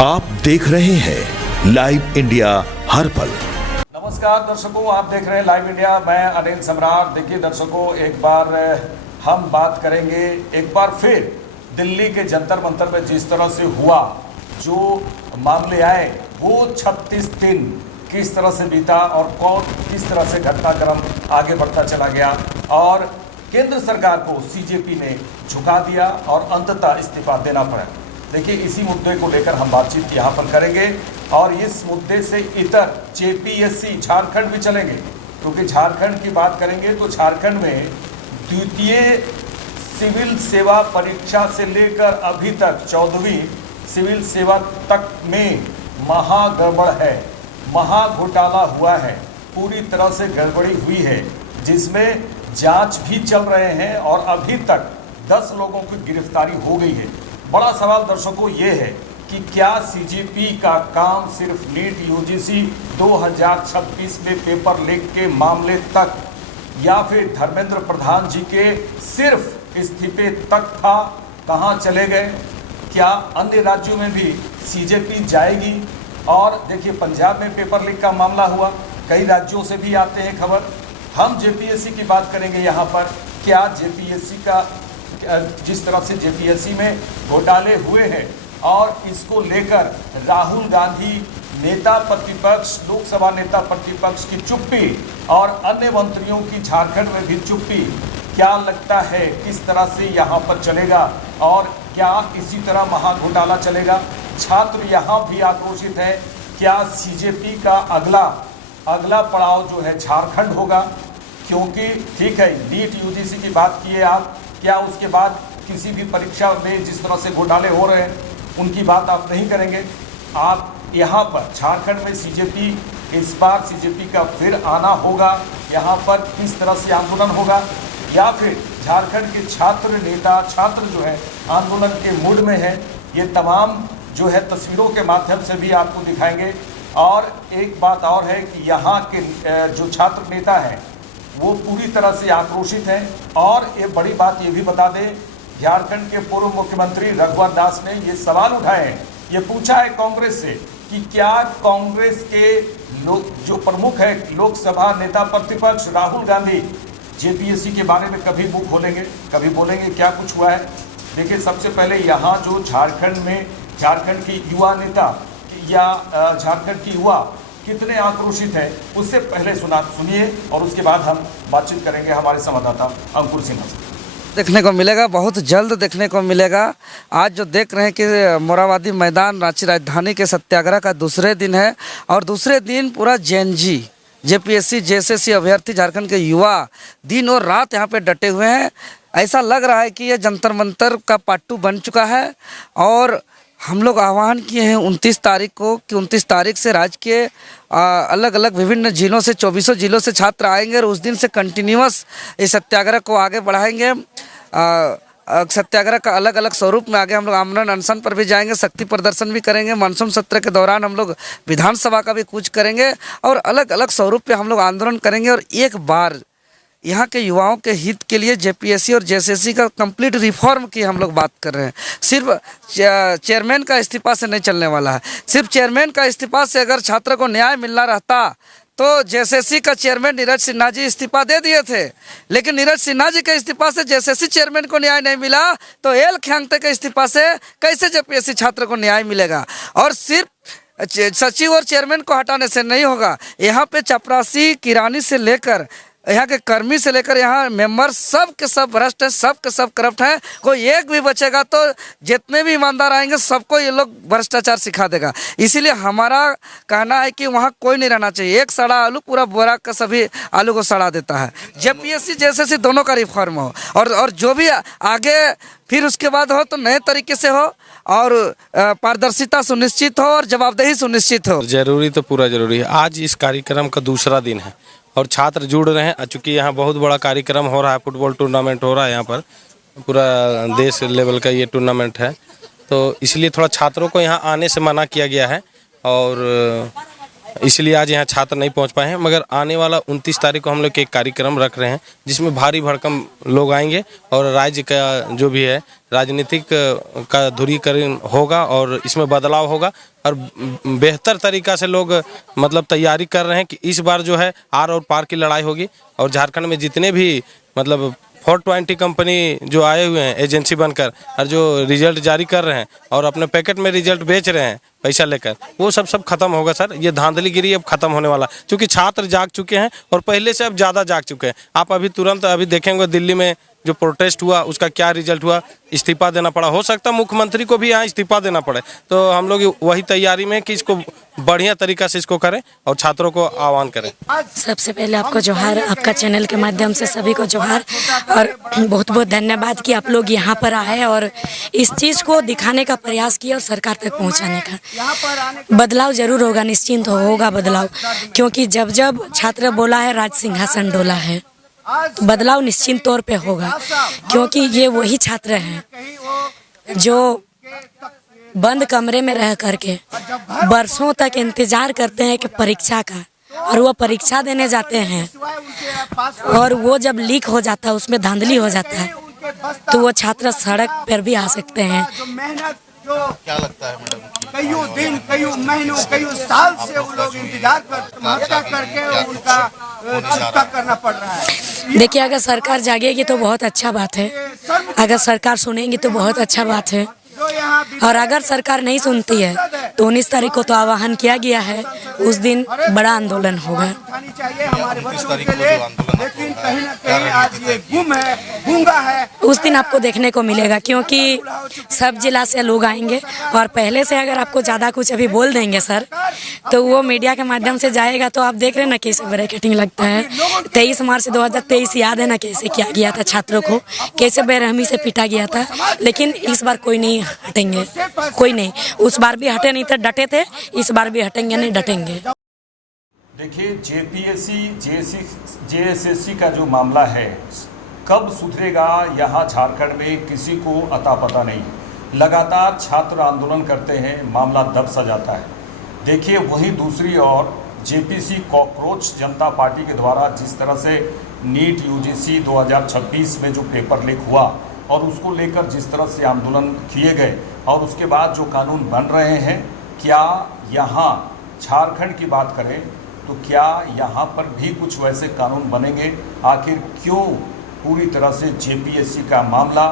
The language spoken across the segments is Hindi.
आप देख रहे हैं लाइव इंडिया हर पल। नमस्कार दर्शकों, आप देख रहे हैं लाइव इंडिया। मैं अनिल सम्राट। देखिए दर्शकों, एक बार हम बात करेंगे एक बार फिर दिल्ली के जंतर मंतर में जिस तरह से हुआ, जो मामले आए, वो 36 दिन किस तरह से बीता और कौन किस तरह से घटनाक्रम आगे बढ़ता चला गया और केंद्र सरकार को सीजेपी ने झुका दिया और अंततः इस्तीफा देना पड़ा। देखिए, इसी मुद्दे को लेकर हम बातचीत यहाँ पर करेंगे और इस मुद्दे से इतर जेपीएससी झारखंड भी चलेंगे, क्योंकि झारखंड की बात करेंगे तो झारखंड में द्वितीय सिविल सेवा परीक्षा से लेकर अभी तक 14वीं सिविल सेवा तक में महा गड़बड़ है, महा घोटाला हुआ है, पूरी तरह से गड़बड़ी हुई है, जिसमें जांच भी चल रहे हैं और अभी तक 10 लोगों की गिरफ्तारी हो गई है। बड़ा सवाल दर्शकों ये है कि क्या सीजेपी का काम सिर्फ नीट यूजीसी 2026 में पेपर लीक के मामले तक या फिर धर्मेंद्र प्रधान जी के सिर्फ इस्तीफे तक था? कहाँ चले गए? क्या अन्य राज्यों में भी सीजेपी जाएगी? और देखिए, पंजाब में पेपर लीक का मामला हुआ, कई राज्यों से भी आते हैं खबर। हम जेपीएससी की बात करेंगे यहाँ पर। क्या जेपीएससी का जिस तरह से जेपीएससी में घोटाले हुए हैं और इसको लेकर राहुल गांधी नेता प्रतिपक्ष, लोकसभा नेता प्रतिपक्ष की चुप्पी और अन्य मंत्रियों की झारखंड में भी चुप्पी, क्या लगता है किस तरह से यहाँ पर चलेगा और क्या इसी तरह महाघोटाला चलेगा? छात्र यहाँ भी आक्रोशित है। क्या सीजेपी का अगला पड़ाव जो है झारखंड होगा? क्योंकि ठीक है, नीट यूजीसी की बात किए आप, क्या उसके बाद किसी भी परीक्षा में जिस तरह से घोटाले हो रहे हैं उनकी बात आप नहीं करेंगे? आप यहाँ पर झारखंड में सीजेपी, इस बार सीजेपी का फिर आना होगा, यहाँ पर किस तरह से आंदोलन होगा, या फिर झारखंड के छात्र जो है आंदोलन के मूड में है? ये तमाम जो है तस्वीरों के माध्यम से भी आपको दिखाएंगे। और एक बात और है कि यहाँ के जो छात्र नेता हैं वो पूरी तरह से आक्रोशित हैं। और ये बड़ी बात ये भी बता दें, झारखंड के पूर्व मुख्यमंत्री रघुवर दास ने ये सवाल उठाए हैं, ये पूछा है कांग्रेस से कि क्या कांग्रेस के जो प्रमुख है लोकसभा नेता प्रतिपक्ष राहुल गांधी जेपीएससी के बारे में कभी मुंह खोलेंगे, कभी बोलेंगे क्या कुछ हुआ है? देखिए, सबसे पहले यहाँ जो झारखंड की युवा नेता या झारखंड की युवा कितने आक्रोशित है, उससे पहले सुनिए और उसके बाद हम बातचीत करेंगे हमारे संवाददाता अंकुर सिन्हा से। देखने को मिलेगा, बहुत जल्द देखने को मिलेगा। आज जो देख रहे हैं कि मोराबादी मैदान रांची राजधानी के सत्याग्रह का दूसरे दिन है और दूसरे दिन पूरा जेएनजी जेपीएससी जेएसएससी अभ्यर्थी झारखंड के युवा दिन और रात यहाँ पे डटे हुए हैं। ऐसा लग रहा है कि ये जंतर मंतर का पार्ट 2 बन चुका है और हम लोग आह्वान किए हैं 29 तारीख को कि 29 तारीख से राज्य के अलग अलग विभिन्न जिलों से 24 जिलों से छात्र आएंगे और उस दिन से कंटिन्यूअस इस सत्याग्रह को आगे बढ़ाएंगे। सत्याग्रह का अलग अलग स्वरूप में आगे हम लोग आमरण अनशन पर भी जाएंगे, शक्ति प्रदर्शन भी करेंगे, मानसून सत्र के दौरान हम लोग विधानसभा का भी कूच करेंगे और अलग अलग स्वरूप पे हम लोग आंदोलन करेंगे। और एक बार यहाँ के युवाओं के हित के लिए जेपीएससी और जेएसएससी का कंप्लीट रिफॉर्म की हम लोग बात कर रहे हैं। सिर्फ चेयरमैन का इस्तीफा से नहीं चलने वाला है। सिर्फ चेयरमैन का इस्तीफा से अगर छात्र को न्याय मिलना रहता तो जेएसएससी का चेयरमैन नीरज सिन्हा जी इस्तीफा दे दिए थे, लेकिन नीरज सिन्हा जी के इस्तीफा से जेएसएससी चेयरमैन को न्याय नहीं मिला तो एल ख्यांगते के इस्तीफा से कैसे जेपीएससी छात्र को न्याय मिलेगा? और सिर्फ सचिव और चेयरमैन को हटाने से नहीं होगा। यहाँ पे चपरासी, किरानी से लेकर यहाँ के कर्मी से लेकर यहाँ मेंबर सब के सब भ्रष्ट हैं, सब के सब करप्ट हैं। कोई एक भी बचेगा तो जितने भी ईमानदार आएंगे सबको ये लोग भ्रष्टाचार सिखा देगा। इसीलिए हमारा कहना है कि वहाँ कोई नहीं रहना चाहिए। एक सड़ा आलू पूरा बोरा का सभी आलू को सड़ा देता है। जेपीएससी जेएसएससी दोनों का रिफॉर्म हो और जो भी आगे फिर उसके बाद हो तो नए तरीके से हो और पारदर्शिता सुनिश्चित हो और जवाबदेही सुनिश्चित हो। जरूरी तो पूरा जरूरी है। आज इस कार्यक्रम का दूसरा दिन है और छात्र जुड़ रहे हैं, चूँकि यहाँ बहुत बड़ा कार्यक्रम हो रहा है, फुटबॉल टूर्नामेंट हो रहा है, यहाँ पर पूरा देश लेवल का ये टूर्नामेंट है, तो इसलिए थोड़ा छात्रों को यहाँ आने से मना किया गया है। और इसलिए आज यहाँ छात्र नहीं पहुँच पाए हैं। मगर आने वाला 29 तारीख को हम लोग एक कार्यक्रम रख रहे हैं जिसमें भारी भरकम लोग आएंगे और राज्य का जो भी है राजनीतिक का ध्रुवीकरण होगा और इसमें बदलाव होगा और बेहतर तरीक़ा से लोग मतलब तैयारी कर रहे हैं कि इस बार जो है आर और पार की लड़ाई होगी। और झारखंड में जितने भी मतलब 420 कंपनी जो आए हुए हैं एजेंसी बनकर और जो रिजल्ट जारी कर रहे हैं और अपने पैकेट में रिजल्ट बेच रहे हैं पैसा लेकर, वो सब खत्म होगा सर। ये धांधलीगिरी अब खत्म होने वाला, क्योंकि छात्र जाग चुके हैं और पहले से अब ज़्यादा जाग चुके हैं। आप अभी तुरंत अभी देखेंगे दिल्ली में जो प्रोटेस्ट हुआ उसका क्या रिजल्ट हुआ, इस्तीफा देना पड़ा। हो सकता है मुख्यमंत्री को भी यहाँ इस्तीफा देना पड़े। तो हम लोग वही तैयारी में कि इसको बढ़िया तरीका से इसको करें और छात्रों को आह्वान करें। सबसे पहले आपको जोहार, आपका चैनल के माध्यम से सभी को जोहार और बहुत बहुत धन्यवाद कि आप लोग यहाँ पर आए और इस चीज़ को दिखाने का प्रयास किया और सरकार तक पहुँचाने का। बदलाव जरूर होगा, निश्चिंत होगा बदलाव, क्योंकि जब जब छात्र बोला है राज सिंहासन डोला है, तो बदलाव निश्चित तौर पे होगा, क्योंकि ये वही छात्र हैं जो बंद कमरे में रह करके बरसों तक इंतजार करते हैं कि परीक्षा का, और वो परीक्षा देने जाते हैं और वो जब लीक हो जाता है उसमें धांधली हो जाता है तो वो छात्र सड़क पर भी आ सकते हैं। क्या लगता है मैडम, कईयों दिन, कईयों महीनों, कईयों साल से वो लोग इंतजार करके उनका चुकता करना पड़ रहा है। देखिए, अगर सरकार जागेगी तो बहुत अच्छा बात है, अगर सरकार सुनेगी तो बहुत अच्छा बात है, और अगर सरकार नहीं सुनती है तो 19 तारीख को तो आह्वान किया गया है, उस दिन बड़ा आंदोलन होगा। लेकिन कहीं ना कहीं आज ये गुम है, गूंगा है। उस दिन आपको देखने को मिलेगा, क्योंकि सब जिला से लोग आएंगे और पहले से अगर आपको ज़्यादा कुछ अभी बोल देंगे सर तो वो मीडिया के माध्यम से जाएगा। तो आप देख रहे हैं ना कैसे ब्रैकेटिंग लगता है। 23 मार्च 2023 याद है ना कैसे किया गया था, छात्रों को कैसे बेरहमी से पीटा गया था। लेकिन इस बार कोई नहीं हटेंगे, कोई नहीं। उस बार भी हटे नहीं थे, डटे थे, इस बार भी हटेंगे नहीं, डटेंगे। देखिए, जेपीएससी जेएसएससी का जो मामला है कब सुधरेगा यहाँ झारखंड में किसी को अता पता नहीं। लगातार छात्र आंदोलन करते हैं, मामला दब सा जाता है। देखिए, वहीं दूसरी ओर जेपीसी कॉकरोच जनता पार्टी के द्वारा जिस तरह से नीट यूजीसी 2026 में जो पेपर लीक हुआ और उसको लेकर जिस तरह से आंदोलन किए गए और उसके बाद जो कानून बन रहे हैं, क्या यहाँ झारखंड की बात करें तो क्या यहाँ पर भी कुछ वैसे कानून बनेंगे? आखिर क्यों पूरी तरह से जेपीएससी का मामला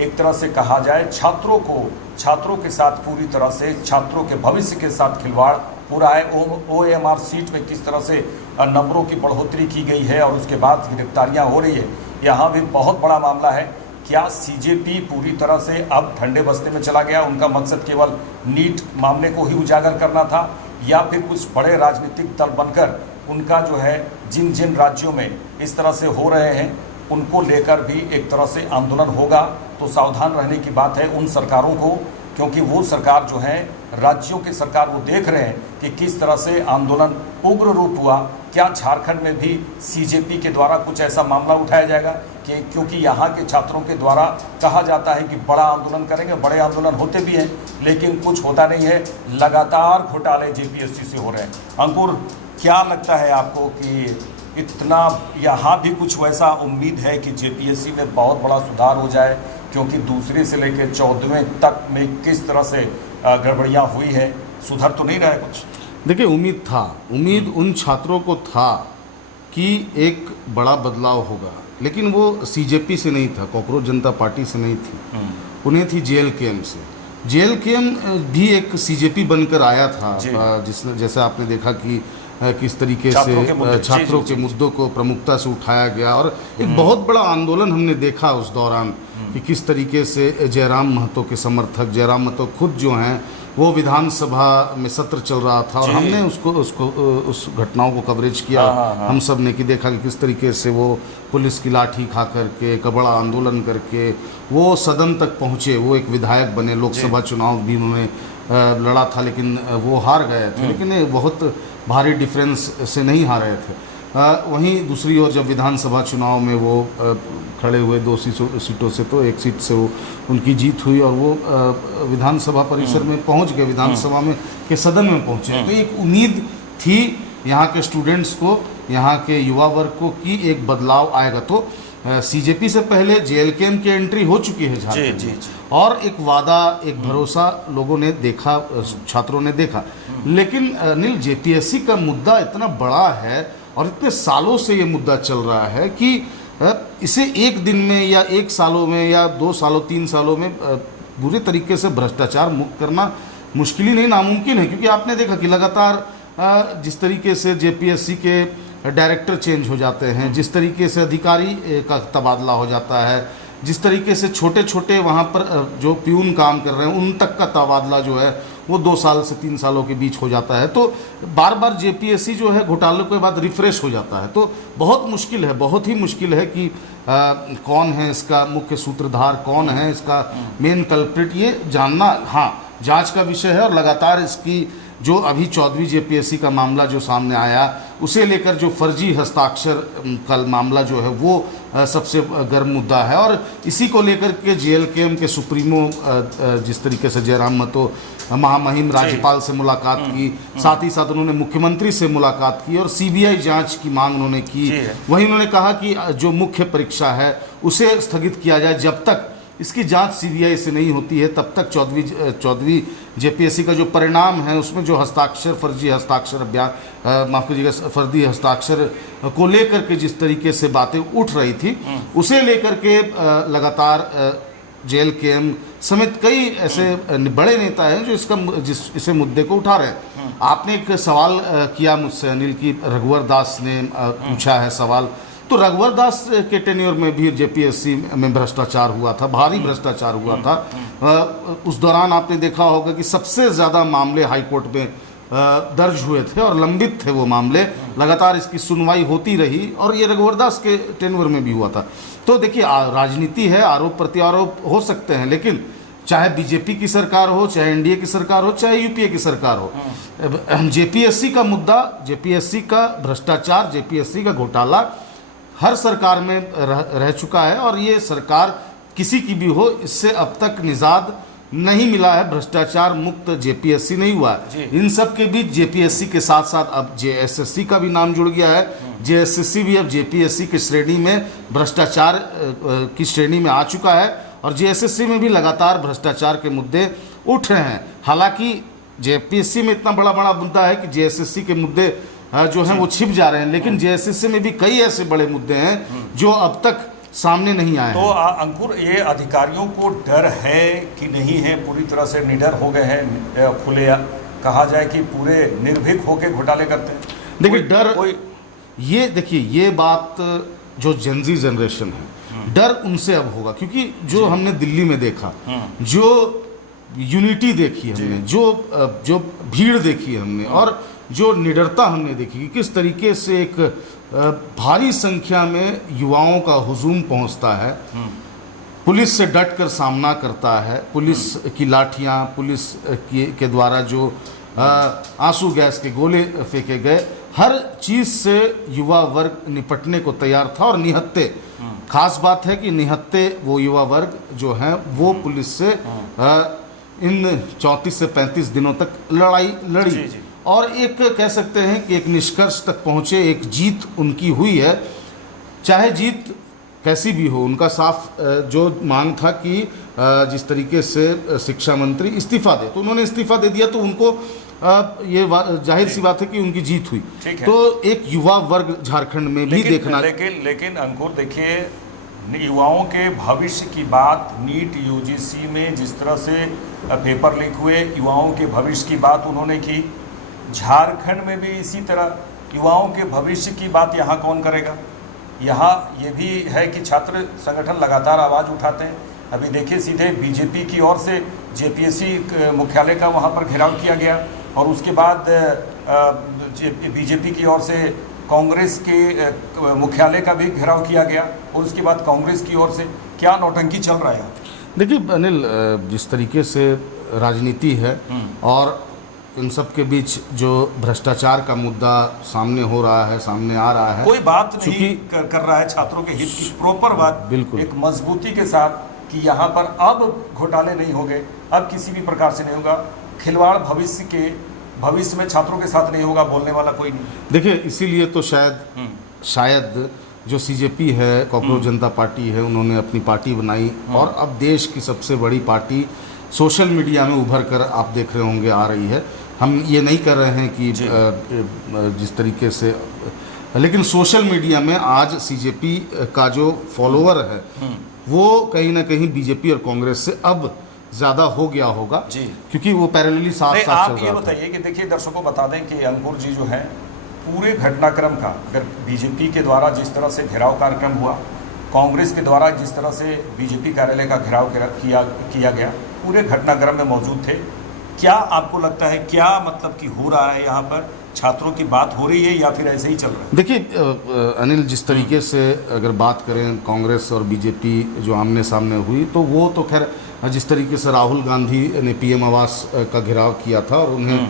एक तरह से कहा जाए छात्रों के साथ पूरी तरह से छात्रों के भविष्य के साथ खिलवाड़ पूरा है। ओएमआर सीट में किस तरह से नंबरों की बढ़ोतरी की गई है और उसके बाद गिरफ्तारियाँ हो रही है, यहाँ भी बहुत बड़ा मामला है। क्या सीजेपी पूरी तरह से अब ठंडे बस्ते में चला गया? उनका मकसद केवल नीट मामले को ही उजागर करना था, या फिर कुछ बड़े राजनीतिक दल बनकर उनका जो है जिन जिन राज्यों में इस तरह से हो रहे हैं उनको लेकर भी एक तरह से आंदोलन होगा? तो सावधान रहने की बात है उन सरकारों को, क्योंकि वो सरकार जो है राज्यों की सरकार वो देख रहे हैं कि किस तरह से आंदोलन उग्र रूप हुआ। क्या झारखंड में भी सीजेपी के द्वारा कुछ ऐसा मामला उठाया जाएगा कि क्योंकि यहाँ के छात्रों के द्वारा कहा जाता है कि बड़ा आंदोलन करेंगे, बड़े आंदोलन होते भी हैं लेकिन कुछ होता नहीं है, लगातार घोटाले जेपीएससी से हो रहे हैं। अंकुर, क्या लगता है आपको कि इतना यहाँ भी कुछ वैसा उम्मीद है कि जेपीएससी में बहुत बड़ा सुधार हो जाए? क्योंकि दूसरे से लेकर 14वें तक में किस तरह से गड़बड़ियाँ हुई है, सुधर तो नहीं रहा है कुछ? देखिए, उम्मीद उन छात्रों को था कि एक बड़ा बदलाव होगा, लेकिन वो सीजेपी से नहीं था, कॉकरोच जनता पार्टी से नहीं थी, उन्हें थी जेएलकेएम से। जेएलकेएम भी एक सीजेपी बनकर आया था, जिसने जैसे आपने देखा कि किस तरीके से छात्रों के मुद्दों को प्रमुखता से उठाया गया और एक बहुत बड़ा आंदोलन हमने देखा उस दौरान कि किस तरीके से जयराम महतो के समर्थक, जयराम महतो खुद जो हैं वो विधानसभा में सत्र चल रहा था और हमने उस घटनाओं को कवरेज किया। हम सब ने कि देखा कि किस तरीके से वो पुलिस की लाठी खा करके एक बड़ा आंदोलन करके वो सदन तक पहुँचे, वो एक विधायक बने, लोकसभा चुनाव भी उन्होंने लड़ा था लेकिन वो हार गए थे, लेकिन बहुत भारी डिफरेंस से नहीं हारे थे। वहीं दूसरी ओर जब विधानसभा चुनाव में वो खड़े हुए 2 सीटों से, तो एक सीट से वो उनकी जीत हुई और वो विधानसभा परिसर में पहुंच गए, विधानसभा में के सदन में पहुंचे। तो एक उम्मीद थी यहाँ के स्टूडेंट्स को, यहाँ के युवा वर्ग को कि एक बदलाव आएगा। तो सीजेपी से पहले जेएलकेएम की एंट्री हो चुकी है झारखंड में, और एक वादा, एक भरोसा लोगों ने देखा, छात्रों ने देखा। लेकिन अनिल, जेपीएससी का मुद्दा इतना बड़ा है और इतने सालों से ये मुद्दा चल रहा है कि इसे एक दिन में या 1 सालों में या 2 सालों 3 सालों में बुरे तरीके से भ्रष्टाचार मुक्त करना मुश्किल ही नहीं, नामुमकिन है। क्योंकि आपने देखा कि लगातार जिस तरीके से जेपीएससी के डायरेक्टर चेंज हो जाते हैं, जिस तरीके से अधिकारी का तबादला हो जाता है, जिस तरीके से छोटे छोटे वहाँ पर जो प्यून काम कर रहे हैं उन तक का तबादला जो है वो 2 साल से 3 सालों के बीच हो जाता है। तो बार बार जेपीएससी जो है घोटालों के बाद रिफ्रेश हो जाता है। तो बहुत मुश्किल है, बहुत ही मुश्किल है कि कौन है इसका मुख्य सूत्रधार, कौन है इसका मेन कल्प्रिट, ये जानना हाँ जांच का विषय है। और लगातार इसकी जो अभी 14वीं जेपीएससी का मामला जो सामने आया, उसे लेकर जो फर्जी हस्ताक्षर का मामला जो है वो सबसे गर्म मुद्दा है। और इसी को लेकर के जेएलकेएम के सुप्रीमो जिस तरीके से जयराम महतो महामहिम राज्यपाल से मुलाकात की, साथ ही साथ उन्होंने मुख्यमंत्री से मुलाकात की और सीबीआई जांच की मांग उन्होंने की। वहीं उन्होंने कहा कि जो मुख्य परीक्षा है उसे स्थगित किया जाए, जब तक इसकी जांच सीबीआई से नहीं होती है तब तक 14वीं जेपीएससी का जो परिणाम है उसमें जो हस्ताक्षर, फर्जी हस्ताक्षर अभियान, माफ कीजिएगा, फर्जी हस्ताक्षर को लेकर के जिस तरीके से बातें उठ रही थी, उसे लेकर के लगातार जेएलकेएम समेत कई ऐसे बड़े नेता हैं जो इसे मुद्दे को उठा रहे हैं। आपने एक सवाल किया मुझसे अनिल की रघुवर दास ने पूछा है सवाल, तो रघुवर दास के टेन्योर में भी जेपीएससी में भ्रष्टाचार हुआ था, भारी भ्रष्टाचार हुआ था। उस दौरान आपने देखा होगा कि सबसे ज़्यादा मामले हाईकोर्ट में दर्ज हुए थे और लंबित थे वो मामले, लगातार इसकी सुनवाई होती रही और ये रघुवर दास के टेन्योर में भी हुआ था। तो देखिए, राजनीति है, आरोप प्रत्यारोप हो सकते हैं, लेकिन चाहे बीजेपी की सरकार हो, चाहे एनडीए की सरकार हो, चाहे यूपीए की सरकार हो, जेपीएससी का मुद्दा, जेपीएससी का भ्रष्टाचार, जेपीएससी का घोटाला हर सरकार में रह चुका है। और ये सरकार किसी की भी हो, इससे अब तक निजात नहीं मिला है, भ्रष्टाचार मुक्त जेपीएससी नहीं हुआ है। इन सब के बीच जेपीएससी के साथ साथ अब जेएसएससी का भी नाम जुड़ गया है। जेएसएससी भी अब जेपीएससी की श्रेणी में, भ्रष्टाचार की श्रेणी में आ चुका है और जेएसएससी में भी लगातार भ्रष्टाचार के मुद्दे उठ रहे हैं। हालांकि जेपीएससी में इतना बड़ा मुद्दा है कि जेएसएससी के मुद्दे जो हैं वो छिप जा रहे हैं, लेकिन जेएसएससी में भी कई ऐसे बड़े मुद्दे हैं जो अब तक सामने नहीं आए। तो अंकुर, ये अधिकारियों को डर है कि नहीं है? पूरी तरह से निडर हो गए हैं, खुले कहा जाए कि पूरे निर्भीक होकर घोटाले करते हैं? देखिए, डर ये देखिए, ये बात जो जेनजी जनरेशन है, डर उनसे अब होगा, क्योंकि जो हमने दिल्ली में देखा, जो यूनिटी देखी हमने, जो भीड़ देखी हमने और जो निडरता हमने देखी कि किस तरीके से एक भारी संख्या में युवाओं का हुजूम पहुंचता है, पुलिस से डट कर सामना करता है, पुलिस की लाठियां, पुलिस के द्वारा जो आंसू गैस के गोले फेंके गए, हर चीज़ से युवा वर्ग निपटने को तैयार था। और निहत्ते, खास बात है कि निहत्ते वो युवा वर्ग जो हैं वो पुलिस से इन 34 से 35 दिनों तक लड़ाई लड़ी और एक कह सकते हैं कि एक निष्कर्ष तक पहुँचे, एक जीत उनकी हुई है। चाहे जीत कैसी भी हो, उनका साफ जो मांग था कि जिस तरीके से शिक्षा मंत्री इस्तीफा दे, तो उन्होंने इस्तीफा दे दिया, तो उनको ये जाहिर सी बात है कि उनकी जीत हुई। तो एक युवा वर्ग झारखंड में भी देखना, लेकिन अंकुर देखिए, युवाओं के भविष्य की बात, नीट यूजीसी में जिस तरह से पेपर लीक हुए, युवाओं के भविष्य की बात उन्होंने की। झारखंड में भी इसी तरह युवाओं के भविष्य की बात यहाँ कौन करेगा? यहाँ ये भी है कि छात्र संगठन लगातार आवाज़ उठाते हैं। अभी देखिए, सीधे बीजेपी की ओर से जेपीएससी मुख्यालय का वहाँ पर घेराव किया गया और उसके बाद बीजेपी की ओर से कांग्रेस के मुख्यालय का भी घेराव किया गया और उसके बाद कांग्रेस की ओर से क्या नौटंकी चल रहा है? देखिए अनिल, जिस तरीके से राजनीति है और इन सब के बीच जो भ्रष्टाचार का मुद्दा सामने हो रहा है, सामने आ रहा है, कोई बात नहीं कर रहा है छात्रों के हित की, प्रॉपर बात, बिल्कुल एक मजबूती के साथ कि यहाँ पर अब घोटाले नहीं होंगे, अब किसी भी प्रकार से नहीं होगा, खिलवाड़ भविष्य के भविष्य में छात्रों के साथ नहीं होगा, बोलने वाला कोई नहीं। देखिए, इसीलिए तो शायद जो सीजेपी है, कॉकरोच जनता पार्टी है, उन्होंने अपनी पार्टी बनाई और अब देश की सबसे बड़ी पार्टी सोशल मीडिया में उभर कर आप देख रहे होंगे आ रही है। हम ये नहीं कर रहे हैं कि जिस तरीके से, लेकिन सोशल मीडिया में आज सीजेपी का जो फॉलोअर है वो कहीं ना कहीं बीजेपी और कांग्रेस से अब ज़्यादा हो गया होगा जी, क्योंकि वो पैरेलली साथ साथ चल रहा था। आप ये बताइए कि देखिए, दर्शकों बता दें कि अंकुर जी जो है पूरे घटनाक्रम का, अगर बीजेपी के द्वारा जिस तरह से घेराव कार्यक्रम हुआ, कांग्रेस के द्वारा जिस तरह से बीजेपी कार्यालय का घेराव किया गया, पूरे घटनाक्रम में मौजूद थे। क्या आपको लगता है, क्या मतलब कि हो रहा है यहाँ पर, छात्रों की बात हो रही है या फिर ऐसे ही चल रहा है? देखिए अनिल, जिस तरीके से अगर बात करें कांग्रेस और बीजेपी जो आमने सामने हुई, तो वो तो खैर जिस तरीके से राहुल गांधी ने पीएम आवास का घेराव किया था और उन्हें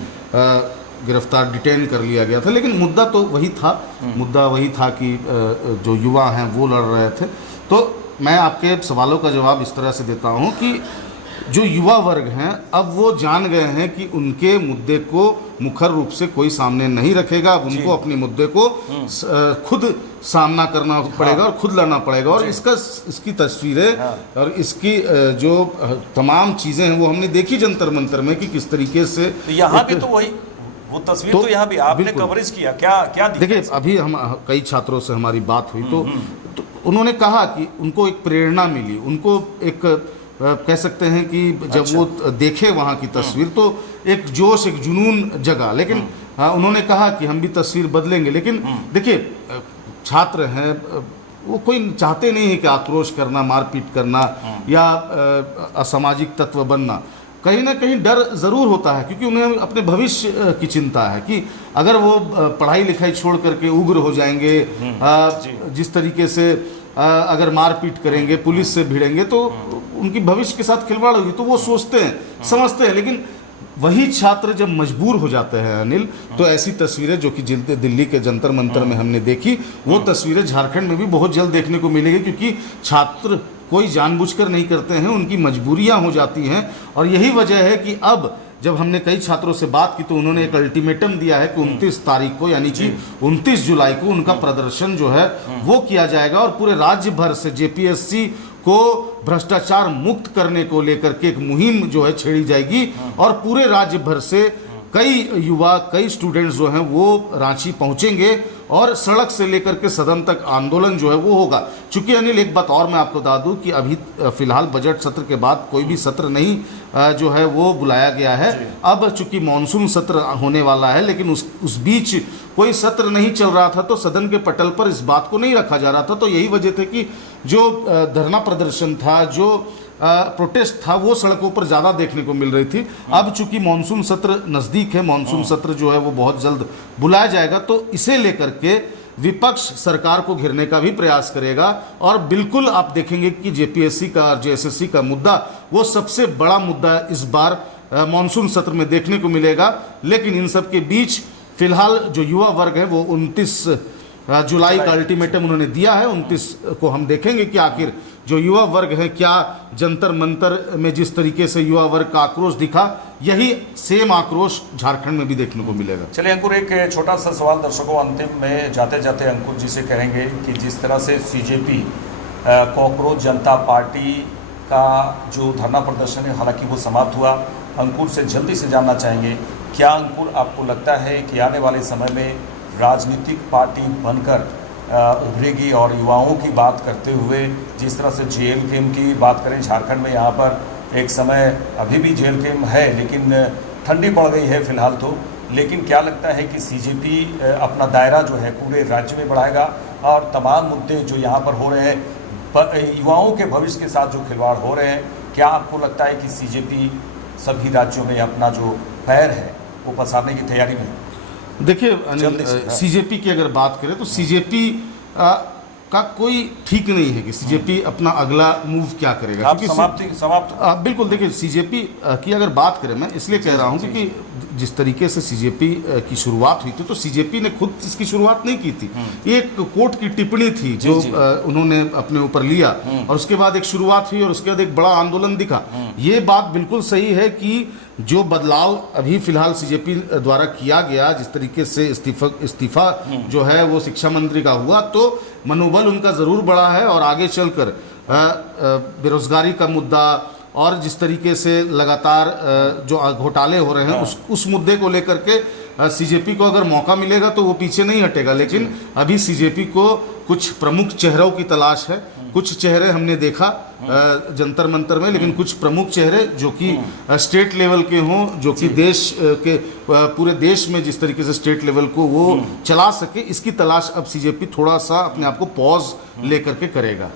गिरफ्तार डिटेन कर लिया गया था, लेकिन मुद्दा तो वही था कि जो युवा हैं वो लड़ रहे थे। तो मैं आपके सवालों का जवाब इस तरह से देता हूं कि जो युवा वर्ग हैं अब वो जान गए हैं कि उनके मुद्दे को मुखर रूप से कोई सामने नहीं रखेगा। अब उनको अपने मुद्दे को खुद सामना करना पड़ेगा और खुद लड़ना पड़ेगा। और इसकी तस्वीरें और इसकी जो तमाम चीज़ें हैं वो हमने देखी जंतर मंतर में कि किस तरीके से। तो यहाँ भी तो वही वो तस्वीर तो यहाँ भी आपने कवरेज किया, क्या देखिए, अभी हम कई छात्रों से हमारी बात हुई तो उन्होंने कहा कि उनको एक प्रेरणा मिली, उनको एक कह सकते हैं कि जब वो देखे वहाँ की तस्वीर तो एक जोश, एक जुनून जगा। लेकिन उन्होंने कहा कि हम भी तस्वीर बदलेंगे। लेकिन देखिए, छात्र हैं, वो कोई चाहते नहीं है कि आक्रोश करना, मारपीट करना या असामाजिक तत्व बनना। कहीं ना कहीं डर ज़रूर होता है, क्योंकि उन्हें अपने भविष्य की चिंता है कि अगर वो पढ़ाई लिखाई छोड़ करके उग्र हो जाएंगे, जिस तरीके से अगर मारपीट करेंगे, पुलिस से भिड़ेंगे, तो उनकी भविष्य के साथ खिलवाड़ होगी। तो वो सोचते हैं, समझते हैं। लेकिन वही छात्र जब मजबूर हो जाते हैं अनिल, तो ऐसी तस्वीरें जो कि दिल्ली के जंतर मंतर में हमने देखी, वो तस्वीरें झारखंड में भी बहुत जल्द देखने को मिलेगी। क्योंकि छात्र कोई जानबूझकर नहीं करते हैं, उनकी मजबूरियां हो जाती हैं। और यही वजह है कि अब जब हमने कई छात्रों से बात की तो उन्होंने एक अल्टीमेटम दिया है कि 29 तारीख को, यानी कि 29 जुलाई को उनका प्रदर्शन जो है वो किया जाएगा और पूरे राज्य भर से जेपीएससी को भ्रष्टाचार मुक्त करने को लेकर के एक मुहिम जो है छेड़ी जाएगी। और पूरे राज्य भर से कई युवा, कई स्टूडेंट्स जो हैं वो रांची पहुंचेंगे और सड़क से लेकर के सदन तक आंदोलन जो है वो होगा। चूंकि अनिल, एक बात और मैं आपको बता दूं कि अभी फिलहाल बजट सत्र के बाद कोई भी सत्र नहीं जो है वो बुलाया गया है। अब चूंकि मानसून सत्र होने वाला है, लेकिन उस बीच कोई सत्र नहीं चल रहा था तो सदन के पटल पर इस बात को नहीं रखा जा रहा था। तो यही वजह थी कि जो धरना प्रदर्शन था, जो प्रोटेस्ट था, वो सड़कों पर ज़्यादा देखने को मिल रही थी। अब चूंकि मानसून सत्र नज़दीक है, मानसून सत्र जो है वो बहुत जल्द बुलाया जाएगा, तो इसे लेकर के विपक्ष सरकार को घेरने का भी प्रयास करेगा। और बिल्कुल आप देखेंगे कि जेपीएससी का और जेएसएससी का मुद्दा वो सबसे बड़ा मुद्दा इस बार मानसून सत्र में देखने को मिलेगा। लेकिन इन सब के बीच फिलहाल जो युवा वर्ग है वो 29 जुलाई का अल्टीमेटम उन्होंने दिया है। 29 को हम देखेंगे कि आखिर जो युवा वर्ग है, क्या जंतर मंतर में जिस तरीके से युवा वर्ग का आक्रोश दिखा, यही सेम आक्रोश झारखंड में भी देखने को मिलेगा। चलिए अंकुर, एक छोटा सा सवाल दर्शकों अंतिम में जाते जाते अंकुर जी से कहेंगे कि जिस तरह से सीजेपी कॉकरोच जनता पार्टी का जो धरना प्रदर्शन है, हालांकि वो समाप्त हुआ, अंकुर से जल्दी से जानना चाहेंगे, क्या अंकुर आपको लगता है कि आने वाले समय में राजनीतिक पार्टी बनकर उभरेगी? और युवाओं की बात करते हुए जिस तरह से जेल कैम्प की बात करें, झारखंड में यहाँ पर एक समय अभी भी जेल कैम्प है, लेकिन ठंडी पड़ गई है फिलहाल तो। लेकिन क्या लगता है कि सीजेपी अपना दायरा जो है पूरे राज्य में बढ़ाएगा और तमाम मुद्दे जो यहाँ पर हो रहे हैं, युवाओं के भविष्य के साथ जो खिलवाड़ हो रहे हैं, क्या आपको लगता है कि सीजेपी सभी राज्यों में अपना जो पैर है वो पसारने की तैयारी में? देखिए, सीजेपी की अगर बात करें तो सीजेपी का कोई ठीक नहीं है कि सीजेपी अपना अगला मूव क्या करेगा। समाप्त बिल्कुल। देखिए, सीजेपी की अगर बात करें, मैं इसलिए कह रहा हूं क्योंकि जिस तरीके से सीजेपी की शुरुआत हुई थी तो सीजेपी ने खुद इसकी शुरुआत नहीं की थी। ये एक कोर्ट की टिप्पणी थी जो उन्होंने अपने ऊपर लिया और उसके बाद एक शुरुआत हुई और उसके बाद एक बड़ा आंदोलन दिखा। ये बात बिल्कुल सही है कि जो बदलाव अभी फिलहाल सीजेपी द्वारा किया गया, जिस तरीके से इस्तीफा जो है वो शिक्षा मंत्री का हुआ, तो मनोबल उनका ज़रूर बढ़ा है। और आगे चलकर बेरोजगारी का मुद्दा और जिस तरीके से लगातार जो घोटाले हो रहे हैं उस मुद्दे को लेकर के सीजेपी को अगर मौका मिलेगा तो वो पीछे नहीं हटेगा। लेकिन अभी सीजेपी को कुछ प्रमुख चेहरों की तलाश है। कुछ चेहरे हमने देखा जंतर मंतर में, लेकिन कुछ प्रमुख चेहरे जो कि स्टेट लेवल के हों, जो कि देश के पूरे देश में जिस तरीके से स्टेट लेवल को वो चला सके, इसकी तलाश अब सीजेपी थोड़ा सा अपने आप को पॉज लेकर के करेगा।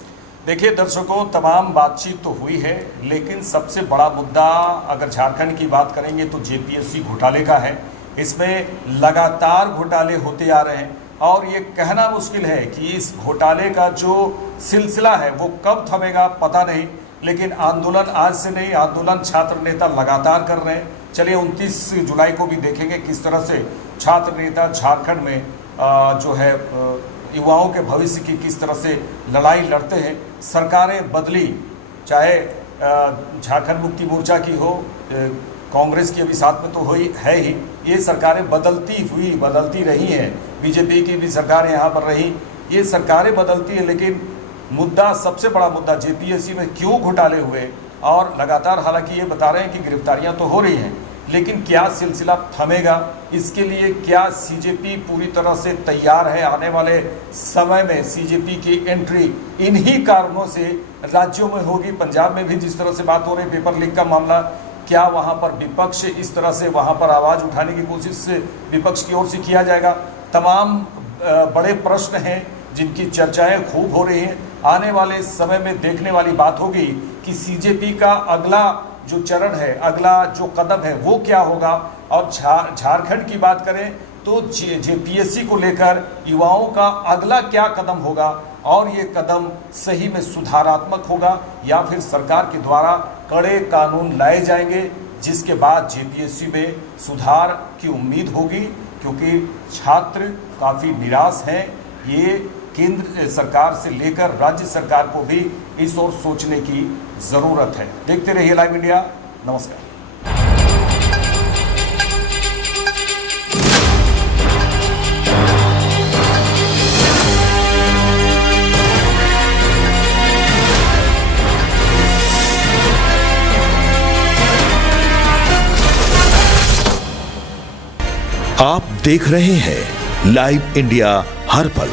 देखिए दर्शकों, तमाम बातचीत तो हुई है, लेकिन सबसे बड़ा मुद्दा अगर झारखंड की बात करेंगे तो जेपीएससी घोटाले का है। इसमें लगातार घोटाले होते आ रहे हैं और ये कहना मुश्किल है कि इस घोटाले का जो सिलसिला है वो कब थमेगा पता नहीं। लेकिन आंदोलन आज से नहीं, आंदोलन छात्र नेता लगातार कर रहे हैं। चलिए 29 जुलाई को भी देखेंगे किस तरह से छात्र नेता झारखंड में जो है युवाओं के भविष्य की किस तरह से लड़ाई लड़ते हैं। सरकारें बदली, चाहे झारखंड मुक्ति मोर्चा की हो, कांग्रेस की अभी साथ में तो हुई है ही, ये सरकारें बदलती रही हैं। बीजेपी की भी सरकार यहाँ पर रही, ये सरकारें बदलती है, लेकिन मुद्दा, सबसे बड़ा मुद्दा जेपीएससी में क्यों घोटाले हुए। और लगातार हालांकि ये बता रहे हैं कि गिरफ्तारियां तो हो रही हैं, लेकिन क्या सिलसिला थमेगा, इसके लिए क्या सीजेपी पूरी तरह से तैयार है। आने वाले समय में सीजेपी की एंट्री इन्हीं कारणों से राज्यों में होगी। पंजाब में भी जिस तरह से बात हो रही पेपर लीक का मामला, क्या वहाँ पर विपक्ष इस तरह से वहाँ पर आवाज़ उठाने की कोशिश विपक्ष की ओर से किया जाएगा। तमाम बड़े प्रश्न हैं जिनकी चर्चाएं खूब हो रही हैं। आने वाले समय में देखने वाली बात होगी कि सीजेपी का अगला जो चरण है, अगला जो कदम है वो क्या होगा। और झारखंड की बात करें तो जेपीएससी को लेकर युवाओं का अगला क्या कदम होगा, और ये कदम सही में सुधारात्मक होगा या फिर सरकार के द्वारा कड़े कानून लाए जाएंगे, जिसके बाद जेपीएससी में सुधार की उम्मीद होगी। क्योंकि छात्र काफ़ी निराश हैं। ये केंद्र सरकार से लेकर राज्य सरकार को भी इस ओर सोचने की ज़रूरत है। देखते रहिए लाइव इंडिया। नमस्कार। आप देख रहे हैं लाइव इंडिया हर पल।